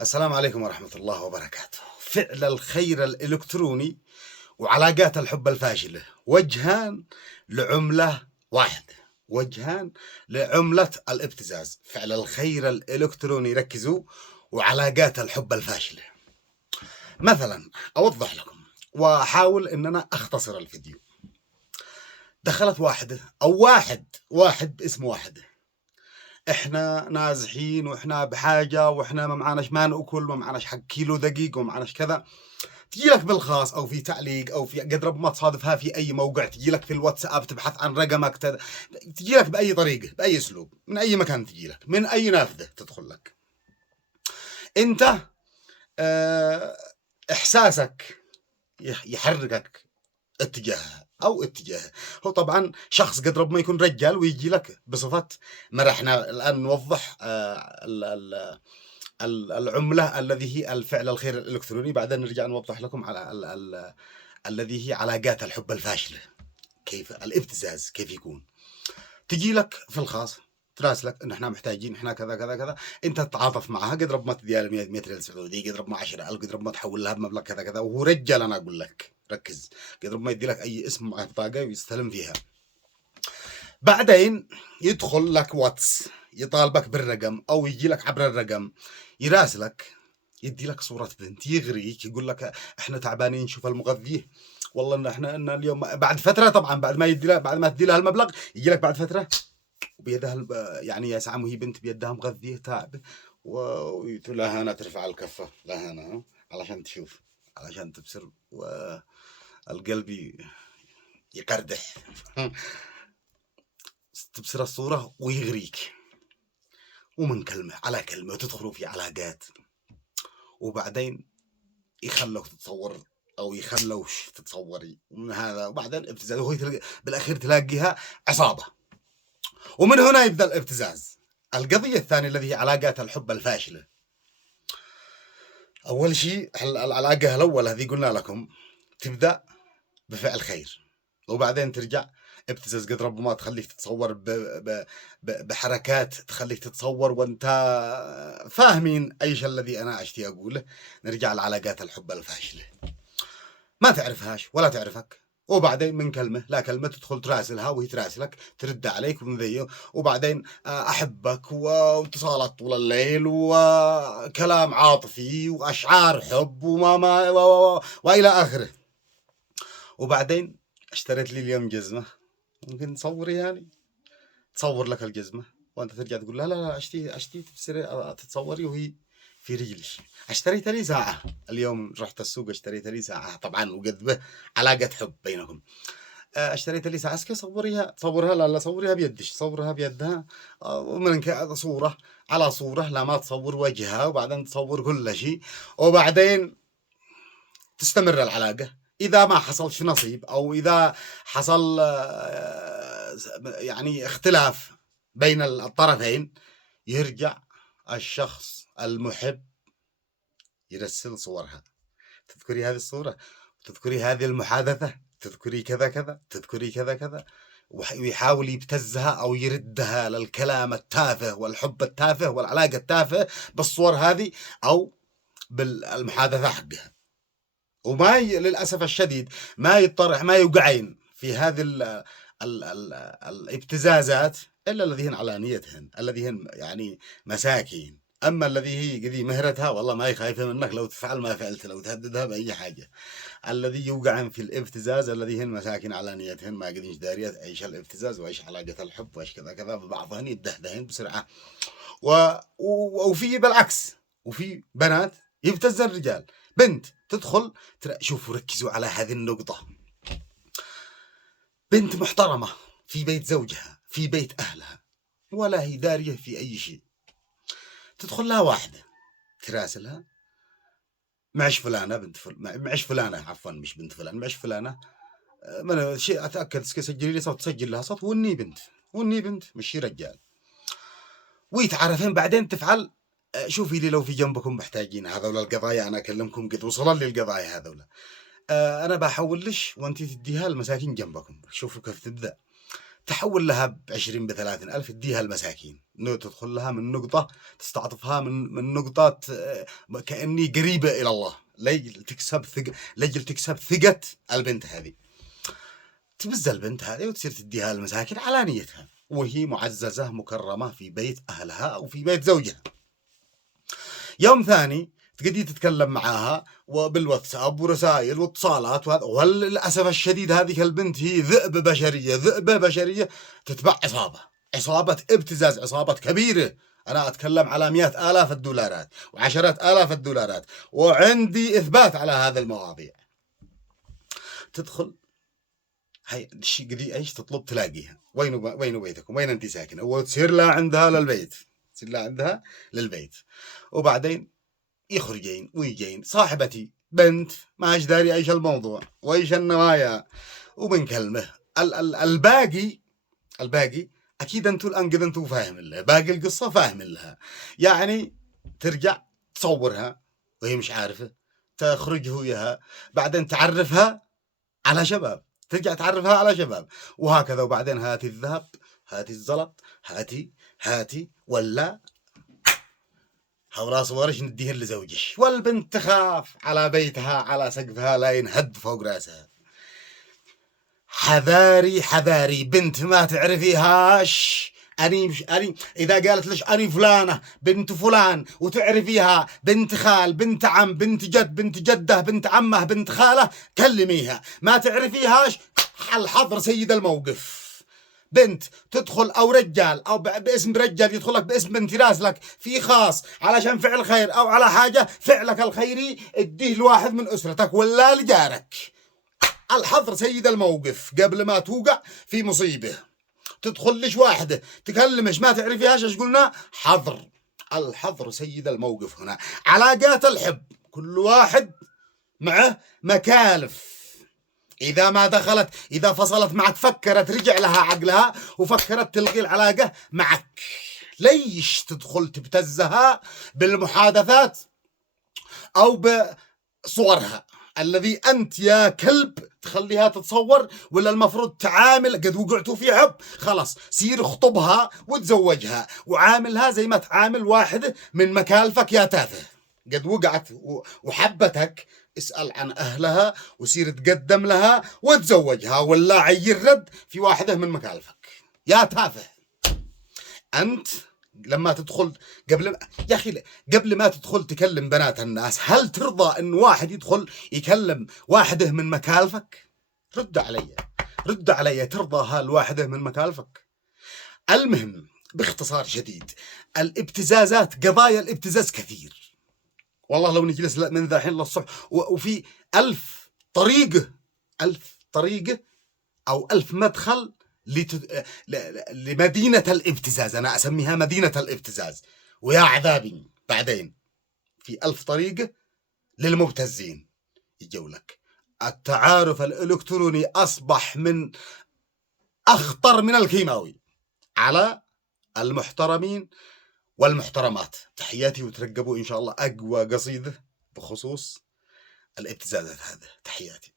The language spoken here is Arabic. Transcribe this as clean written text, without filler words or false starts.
السلام عليكم ورحمة الله وبركاته. فعل الخير الإلكتروني وعلاقات الحب الفاشلة وجهان لعملة واحدة، وجهان لعملة الابتزاز. فعل الخير الإلكتروني، ركزوا، وعلاقات الحب الفاشلة. مثلا أوضح لكم وأحاول أن أنا أختصر الفيديو. دخلت واحدة أو واحد اسمه واحدة، احنا نازحين واحنا بحاجه واحنا ما معناش ما ناكل، ما معناش حق كيلو دقيق، وما معناش كذا. تجي لك بالخاص او في تعليق او في قدر ما تصادفها في اي موقع، تجي لك في الواتساب تبحث عن رقمك، تجي لك باي طريقه باي اسلوب، من اي مكان تجي لك، من اي نافذه تدخل لك. انت اه احساسك يحركك اتجاهها او اتجاهه. هو طبعا شخص قد رب ما يكون رجال ويجي لك بصفه مرحنا. الان نوضح العمله الذي هي الفعل الخير الالكتروني، بعدين نرجع نوضح لكم على الذي هي علاقات الحب الفاشله، كيف الابتزاز كيف يكون. تجي لك في الخاص تراسلك ان احنا محتاجين، احنا كذا كذا كذا، انت تتعاطف معها، قد رب ما تديها 100 ريال سعودي، قد رب ما 10,000، قد رب ما تحول لها بمبلغ كذا كذا، وهو رجال. انا اقول لك ركز، قد رب ما يدي لك اي اسم مع بطاقه ويستلم فيها. بعدين يدخل لك واتس يطالبك بالرقم، او يجي لك عبر الرقم يراسلك، يدي لك صورة بنت، يغريك، يقول لك احنا تعبانين، شوف المغذيه، والله ان احنا ان اليوم بعد فتره، طبعا بعد ما يدي لها، بعد ما تدي لها المبلغ، يجي لك بعد فتره وبيدها يعني يا سعم، وهي بنت بيدها مغذيه تعب، وتقول لها انا ترفع الكفه، لا انا علشان تشوف، علشان تبصر، والقلب يقردح تبصر الصوره ويغريك، ومن كلمه على كلمه وتدخلوا في علاقات، وبعدين يخلوك تتصور او يخلوش تتصوري من هذا، وبعدين ابتزاز، وهي بالاخير تلاقيها عصابه، ومن هنا يبدا الابتزاز. القضيه الثانيه التي هي علاقات الحب الفاشله. اول شيء العلاقه الاول هذه قلنا لكم تبدا بفعل خير، وبعدين ترجع ابتزاز، قد ربما تخليك تتصور بحركات تخليك تتصور وانت فاهمين ايش الذي انا اشتي اقوله. نرجع لعلاقات الحب الفاشله، ما تعرفهاش ولا تعرفك، وبعدين من كلمة لا كلمة تدخل تراسلها وهي تراسلك، ترد عليك ومن ذي، وبعدين أحبك واتصالات طول الليل وكلام عاطفي وأشعار حب وإلى آخره. وبعدين اشتريت لي اليوم جزمة، ممكن تصوري يعني، تصور لك الجزمة وأنت ترجع تقول لا لا لا أشتي تتصوري وهي في رجلش. اشتريت لي ساعة اليوم، رحت السوق اشتريت لي ساعة، طبعا وقد به علاقة حب بينكم. اشتريت لي ساعة، اسكي صوريها، تصورها لا صوريها بيدش، صورها بيدها، ومن صورة على صورة، لا ما تصور وجهها، وبعدين تصور كل شيء، وبعدين تستمر العلاقة. إذا ما حصلش نصيب أو إذا حصل يعني اختلاف بين الطرفين، يرجع الشخص المحب يرسل صورها، تذكري هذه الصورة، تذكري هذه المحادثة، تذكري كذا كذا، تذكري كذا كذا، ويحاول يبتزها أو يردها للكلام التافه والحب التافه والعلاقة التافهة بالصور هذه أو بالمحادثة حقها. وما للأسف الشديد ما يطرح، ما يوقعين في هذه الابتزازات إلا الذين على نيتهن، الذين يعني مساكين. أما الذي هي قدي مهرتها والله ما هي خايفة منك، لو تفعل ما فعلت، لو تهددها بأي حاجة. الذي يوقعن في الابتزاز الذي هن مساكين على نيتهن، ما قديش داريات ايش الابتزاز وايش علاقة الحب وايش كذا كذا، ببعضهن يدهدهن بسرعة. وفي بالعكس، وفي بنات يبتزن الرجال. بنت تدخل شوفوا ركزوا على هذه النقطة، بنت محترمة في بيت زوجها في بيت أهلها ولا هي دارية في أي شيء، تدخل لها واحدة تراسلها، معش فلانة بنت معش فلانة، عفوا مش بنت فلان، معش فلانة، من شيء أتأكد سجلي لي صوت، تسجل لها صوت، وني بنت مش رجال، ويتعرفين. بعدين تفعل شوفي لي لو في جنبكم محتاجين هذول القضايا، أنا أكلمكم قد وصل لي القضايا هذول، أنا بحول لش وأنت تديها المساكين جنبكم. شوفوا كيف تبدأ، تحول لها ب20 ب30 ألف، تديها المساكين انه تدخل لها من نقطة تستعطفها من نقطات كأني قريبة إلى الله، لجل تكسب ثقة البنت هذه. تبز البنت هذه وتصير تديها المساكن على نيتها، وهي معززة مكرمة في بيت أهلها أو في بيت زوجها. يوم ثاني تقدي تتكلم معاها وبالواتساب ورسائل واتصالات، وللأسف الشديد هذه البنت هي ذئبة بشرية تتبع عصابة ابتزاز، عصابة كبيرة. أنا أتكلم على 100,000 الدولارات وعشرات آلاف الدولارات، وعندي إثبات على هذا المواضيع. تدخل هاي الشيء قدي ايش تطلب تلاقيها، وين بيتكم، وين انت ساكنه، وتصير لها عندها للبيت، وبعدين يخرجين ويجين. صاحبتي بنت ما داري ايش الموضوع وايش النوايا، وبنكلمه. الباقي اكيد انتوا الان قد انتوا فاهم لها باقي القصه، فاهم لها. يعني ترجع تصورها وهي مش عارفه، تخرج وياها، بعدين تعرفها على شباب، ترجع تعرفها على شباب، وهكذا. وبعدين هاتي الذهب، هاتي الزلط، هاتي ولا هؤلاء صورش نديهن لزوجش. والبنت تخاف على بيتها، على سقفها لا ينهد فوق راسها. حذاري بنت ما تعرفيهاش. أني إذا قالت لش أني فلانة بنت فلان وتعرفيها، بنت خال، بنت عم، بنت جد، بنت جده، بنت عمه، بنت خاله، كلميها. ما تعرفيهاش، الحظر سيد الموقف. بنت تدخل أو رجال أو باسم رجال يدخلك باسم بنت راسلك في خاص علشان فعل خير أو على حاجة، فعلك الخيري اديه لواحد من أسرتك ولا لجارك. الحظر سيد الموقف قبل ما توقع في مصيبة. تدخل لش واحدة تكلمش ما تعرفيهاش، ايش قلنا؟ حظر. الحظر سيد الموقف هنا. علاقات الحب كل واحد معه مكالف. إذا ما دخلت، إذا فصلت معك، فكرت رجع لها عقلها وفكرت تلغي العلاقة معك. ليش تدخل تبتزها بالمحادثات أو بصورها الذي أنت يا كلب تخليها تتصور؟ ولا المفروض تعامل؟ قد وقعتوا في حب، خلاص سير اخطبها وتزوجها وعاملها زي ما تعامل واحد من مكالفك يا تافه. قد وقعت وحبتك، اسأل عن أهلها وسير تقدم لها وتزوجها، ولا عير رد في واحدة من مكالفك يا تافه. أنت لما تدخل يا أخي قبل ما تدخل تكلم بنات الناس، هل ترضى أن واحد يدخل يكلم واحدة من مكالفك؟ رد علي ترضى هالواحدة من مكالفك؟ المهم باختصار شديد، الابتزازات، قضايا الابتزاز كثير والله. لو نجلس من ذا الحين للصبح، وفي 1000 طريقة أو 1000 مدخل لمدينة الابتزاز. أنا أسميها مدينة الابتزاز، ويا عذابي بعدين في 1000 طريقة للمبتزين يجولك. التعارف الإلكتروني أصبح من أخطر من الكيماوي على المحترمين والمحترمات. تحياتي، وترقبوا إن شاء الله أقوى قصيدة بخصوص الابتزازات هذا. تحياتي.